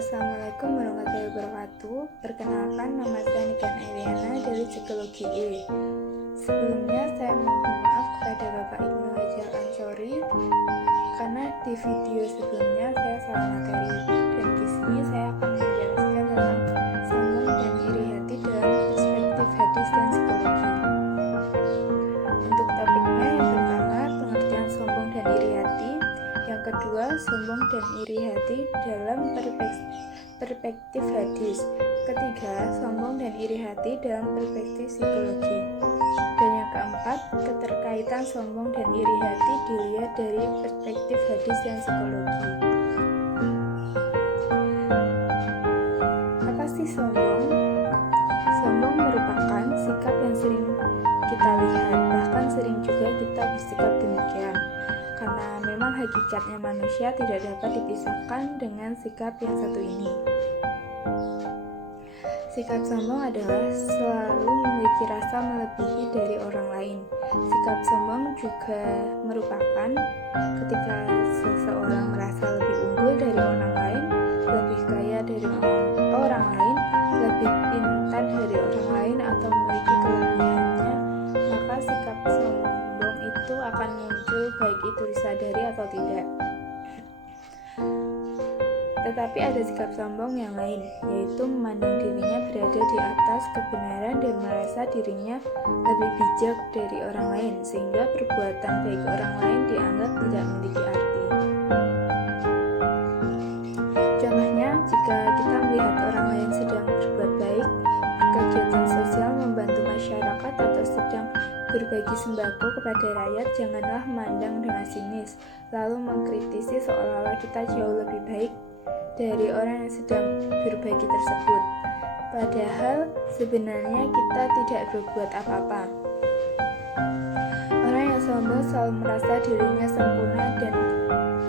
Assalamualaikum warahmatullahi wabarakatuh. Perkenalkan, nama saya Niken Eliana dari Psikologi E. Sebelumnya saya mohon maaf kepada Bapak Ibnu Hajar Ansori karena di video sebelumnya saya salah materi, dan di sini saya akan menjelaskan tentang sombong dan iri hati dalam perspektif hadis dan psikologi. Untuk topiknya, yang pertama pengertian sombong dan iri hati, yang kedua sombong dan iri hati dalam perspektif hadis, ketiga sombong dan iri hati dalam perspektif psikologi, dan yang keempat keterkaitan sombong dan iri hati dilihat dari perspektif hadis dan psikologi. Apa sih sombong? Sombong merupakan sikap yang sering kita lihat, bahkan sering juga kita bersikap demikian, karena memang hakikatnya manusia tidak dapat dipisahkan dengan sikap yang satu ini. Sikap sombong adalah selalu memiliki rasa melebihi dari orang lain. Sikap sombong juga merupakan ketika seseorang merasa lebih unggul dari orang lain, lebih kaya dari orang lain, lebih pintar dari orang lain, atau memiliki kelebihannya, maka sikap sombong itu akan muncul baik itu disadari atau tidak. Tetapi ada sikap sombong yang lain, yaitu memandang dirinya berada di atas kebenaran dan merasa dirinya lebih bijak dari orang lain, sehingga perbuatan baik orang lain dianggap tidak memiliki arti. Contohnya, jika kita melihat orang lain sedang berbuat baik, berkegiatan sosial, membantu masyarakat, atau sedang berbagi sembako kepada rakyat, janganlah memandang dengan sinis, lalu mengkritisi seolah-olah kita jauh lebih baik dari orang yang sedang berbagi tersebut. Padahal sebenarnya kita tidak berbuat apa-apa. Orang yang sombong selalu merasa dirinya sempurna dan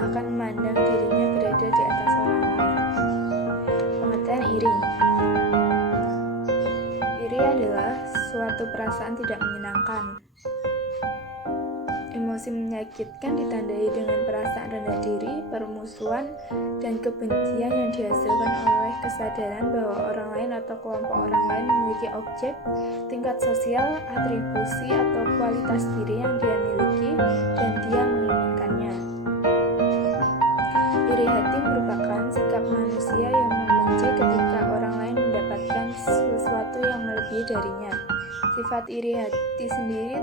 akan memandang dirinya berada di atas orang lain. Pengertian iri. Iri adalah suatu perasaan tidak menyenangkan. Emosi menyakitkan ditandai dengan perasaan rendah diri, permusuhan, dan kebencian yang dihasilkan oleh kesadaran bahwa orang lain atau kelompok orang lain memiliki objek, tingkat sosial, atribusi, atau kualitas diri yang dia miliki dan dia menginginkannya. Iri hati merupakan sikap manusia yang membenci ketika orang lain mendapatkan sesuatu yang melebihi darinya. Sifat iri hati sendiri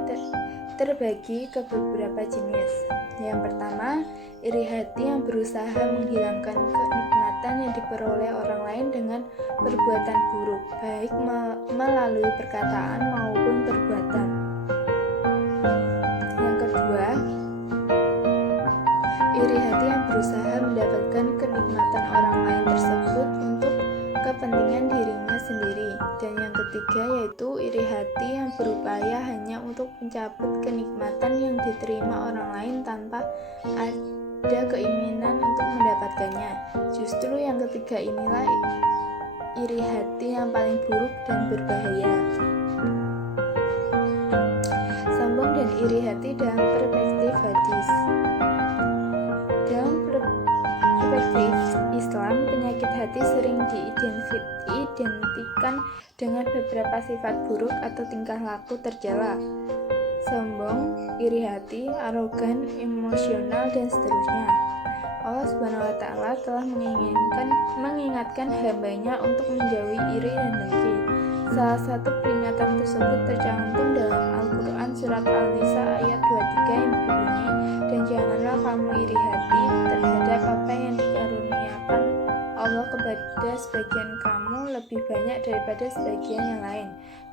terbagi ke beberapa jenis. Yang pertama, iri hati yang berusaha menghilangkan kenikmatan yang diperoleh orang lain dengan perbuatan buruk, baik melalui perkataan maupun perbuatan. Yang kedua, iri hati yang berusaha mendapatkan kenikmatan orang lain tersebut untuk kepentingan dirinya sendiri. Dan yang ketiga yaitu iri hati yang berupaya hanya untuk mencabut kenikmatan yang diterima orang lain tanpa ada keinginan untuk mendapatkannya. Justru yang ketiga inilah iri hati yang paling buruk dan berbahaya. Sombong dan iri hati dalam perspektif hadis. Dalam perspektif Islam, penyakit hati sering diidentikan dengan beberapa sifat buruk atau tingkah laku tercela: sombong, iri hati, arogan, emosional, dan seterusnya. Allah SWT telah mengingatkan hambanya untuk menjauhi iri dan dengki. Salah satu peringatan tersebut tercantum dalam Al-Quran surat An-Nisa ayat 23 yang berbunyi, "Dan janganlah kamu iri hati terhadap apa yang dikaruniakan Allah kepada sebagian kamu lebih banyak daripada sebagian yang lain."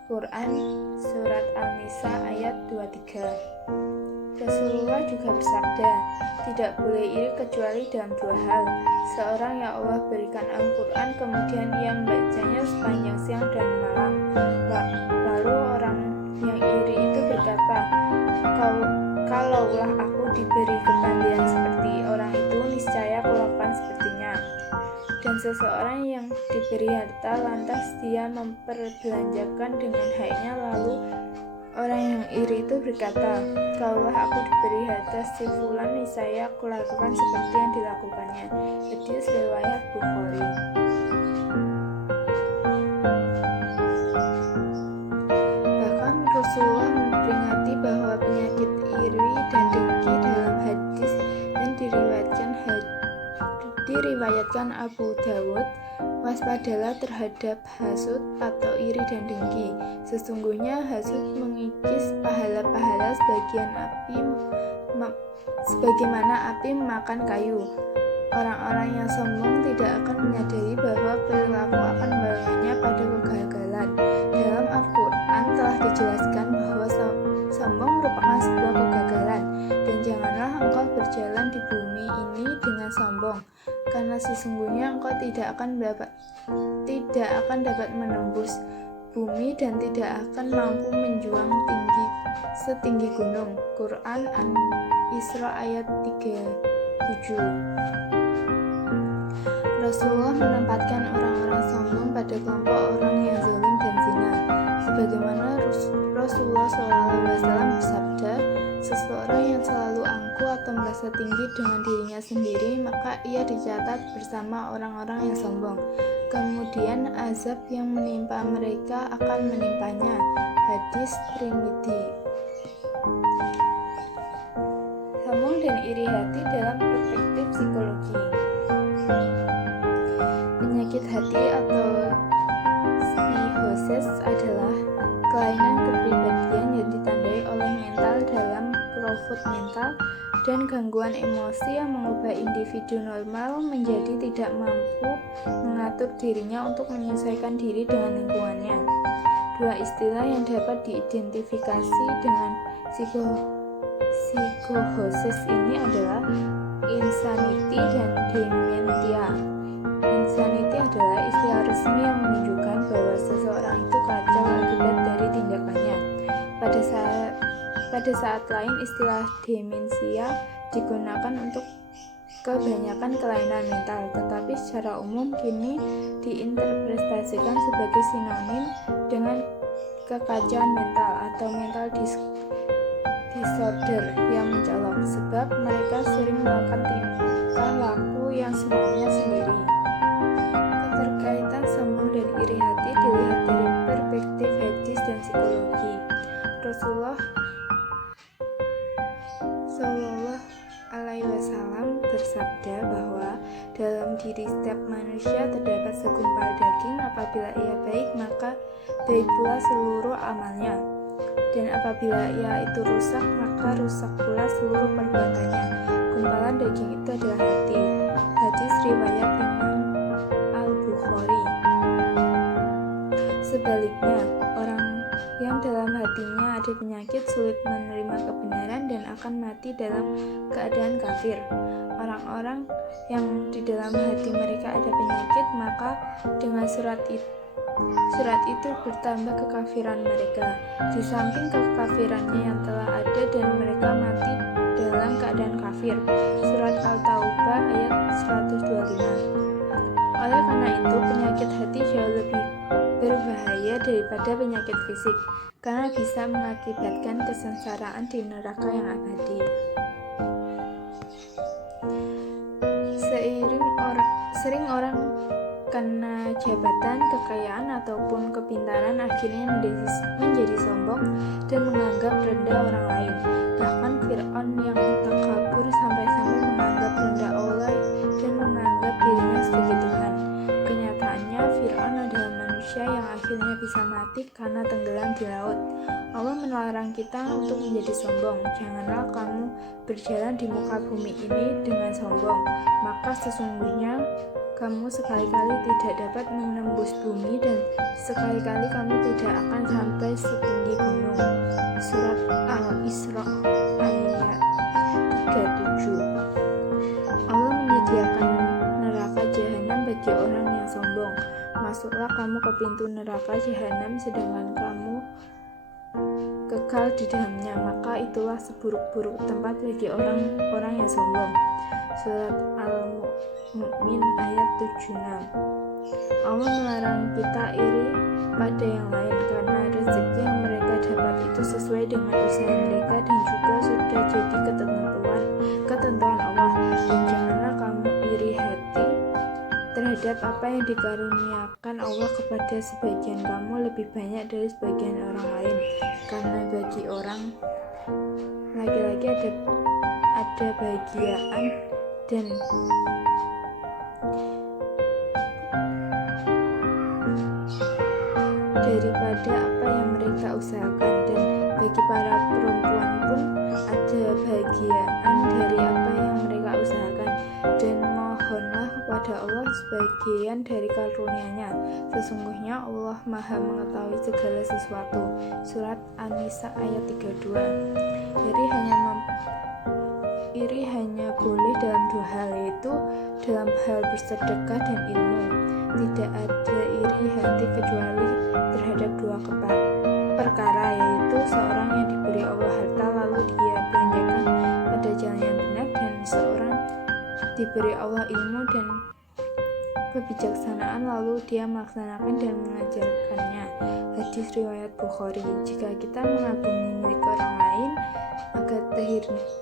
Quran surat An-Nisa ayat 23. Rasulullah juga bersabda, tidak boleh iri kecuali dalam dua hal: seorang yang Allah berikan Al-Quran kemudian ia membacanya sepanjang siang dan malam, lalu orang yang iri itu berkata, kalaulah aku diberi kepandaian seperti orang itu, niscaya aku lakukan sepertinya. Dan seseorang yang diberi harta lantas dia memperbelanjakan dengan haknya, lalu orang yang iri itu berkata, kalaulah aku diberi harta si fulan, niscaya aku lakukan seperti yang dilakukannya. Hadis riwayat Bukhari. Diriwayatkan Abu Dawud, waspadalah terhadap hasud atau iri dan dengki. Sesungguhnya hasud mengikis pahala-pahala sebagaimana api memakan kayu. Orang-orang yang sombong tidak akan menyadari bahwa perilaku akan membawanya pada kegagalan. Dalam Al-Quran telah dijelaskan bahwa sombong merupakan sebuah kegagalan, dan janganlah engkau berjalan di bumi ini dengan sombong, karena sesungguhnya engkau tidak akan dapat menembus bumi dan tidak akan mampu menjuang setinggi gunung. Quran An-Isra ayat 37. Rasulullah menempatkan orang-orang sombong pada kelompok orang yang zalim dan zina. Sebagaimana Rasulullah SAW bersabda, seseorang yang selalu angkuh atau merasa tinggi dengan dirinya sendiri, maka ia dicatat bersama orang-orang yang sombong. Kemudian azab yang menimpa mereka akan menimpanya. Hadis Tirmidzi. Sombong dan iri hati dalam perspektif psikologi. Penyakit hati atau psikosis adalah kelainan kepribadian yang ditandai oleh mental dalam profut mental dan gangguan emosi yang mengubah individu normal menjadi tidak mampu mengatur dirinya untuk menyesuaikan diri dengan lingkungannya. Dua istilah yang dapat diidentifikasi dengan psikosis ini adalah insanity dan dementia. Insanity adalah istilah resmi yang menunjukkan bahwa seseorang itu kacau akibat dari tindakannya. Pada saat lain, istilah demensia digunakan untuk kebanyakan kelainan mental, tetapi secara umum kini diinterpretasikan sebagai sinonim dengan kekacauan mental atau mental disorder yang mencolok, sebab mereka sering melakukan tingkah laku yang semaunya sendiri. Keterkaitan sombong dan iri hati dilihat dari perspektif hadis dan psikologi. Rasulullah Shallallahu Alaihi Wasallam bersabda bahwa dalam diri setiap manusia terdapat segumpal daging. Apabila ia baik, maka baik pula seluruh amalnya, dan apabila ia itu rusak, maka rusak pula seluruh perbuatannya. Gumpalan daging itu adalah hati. Hadis riwayat Imam Al-Bukhari. Sebaliknya, orang yang dalam hatinya ada penyakit sulit menerima kebenaran dan akan mati dalam keadaan kafir. Orang-orang yang di dalam hati mereka ada penyakit, maka dengan surat itu bertambah kekafiran mereka, di samping kekafirannya yang telah ada, dan mereka mati dalam keadaan kafir. Surat Al-Taubah ayat 125. Oleh karena itu, penyakit hati jauh lebih berbahaya daripada penyakit fisik, karena bisa mengakibatkan kesengsaraan di neraka yang abadi. Sering orang karena jabatan, kekayaan, ataupun kepintaran akhirnya menjadi sombong dan menganggap rendah orang lain. Bahkan Fir'aun yang takabur sampai-sampai menganggap rendah Allah dan menganggap dirinya sebagai Tuhan. Kenyataannya, Fir'aun adalah manusia yang akhirnya bisa mati karena tenggelam di laut. Allah melarang kita untuk menjadi sombong. Janganlah kamu berjalan di muka bumi ini dengan sombong, maka sesungguhnya kamu sekali-kali tidak dapat menembus bumi, dan sekali-kali kamu tidak akan sampai setinggi gunung. Surat Al-Isra ayat 37. Allah menyediakan neraka jahanam bagi orang yang sombong. Masuklah kamu ke pintu neraka jahanam sedangkan kamu kekal di dalamnya, maka itulah seburuk-buruk tempat bagi orang-orang yang sombong. Surat Al-Mu'min ayat 76. Allah melarang kita iri pada yang lain karena rezeki yang mereka dapat itu sesuai dengan usaha mereka dan juga sudah jadi ketentuan Allah. Dan janganlah kamu iri hati terhadap apa yang dikaruniakan Allah kepada sebagian kamu lebih banyak dari sebagian orang lain, karena bagi orang laki-laki ada bagian dan daripada apa yang mereka usahakan, dan bagi para perempuan pun ada bahagian dari apa yang mereka usahakan, dan mohonlah kepada Allah sebagian dari karunia-Nya. Sesungguhnya Allah Maha mengetahui segala sesuatu. Surat An-Nisa ayat 32. Iri hanya boleh dalam dua hal, yaitu dalam hal bersedekah dan ilmu. Tidak ada iri hati kecuali terhadap dua perkara, yaitu seorang yang diberi Allah harta lalu dia belanjakan pada jalan yang benar, dan seorang diberi Allah ilmu dan kebijaksanaan lalu dia melaksanakan dan mengajarkannya. Hadis riwayat Bukhari. Jika kita mengagumi milik orang lain agar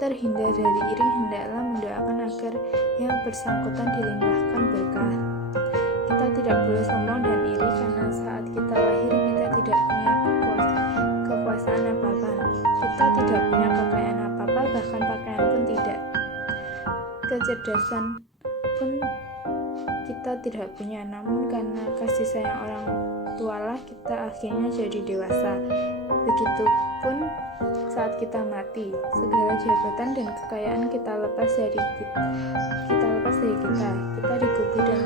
terhindar dari iri, hendaklah mendoakan agar yang bersangkutan dilimpahkan berkah. Kita tidak boleh sombong dan iri, karena saat kita lahir kita tidak punya kekuasaan apa-apa. Kita tidak punya kekayaan apa-apa, bahkan pakaian pun tidak. Kecerdasan pun kita tidak punya, namun karena kasih sayang orang tualah kita akhirnya jadi dewasa. Begitupun saat kita mati, segala jabatan dan kekayaan kita lepas dari kita. Kita dikubur dan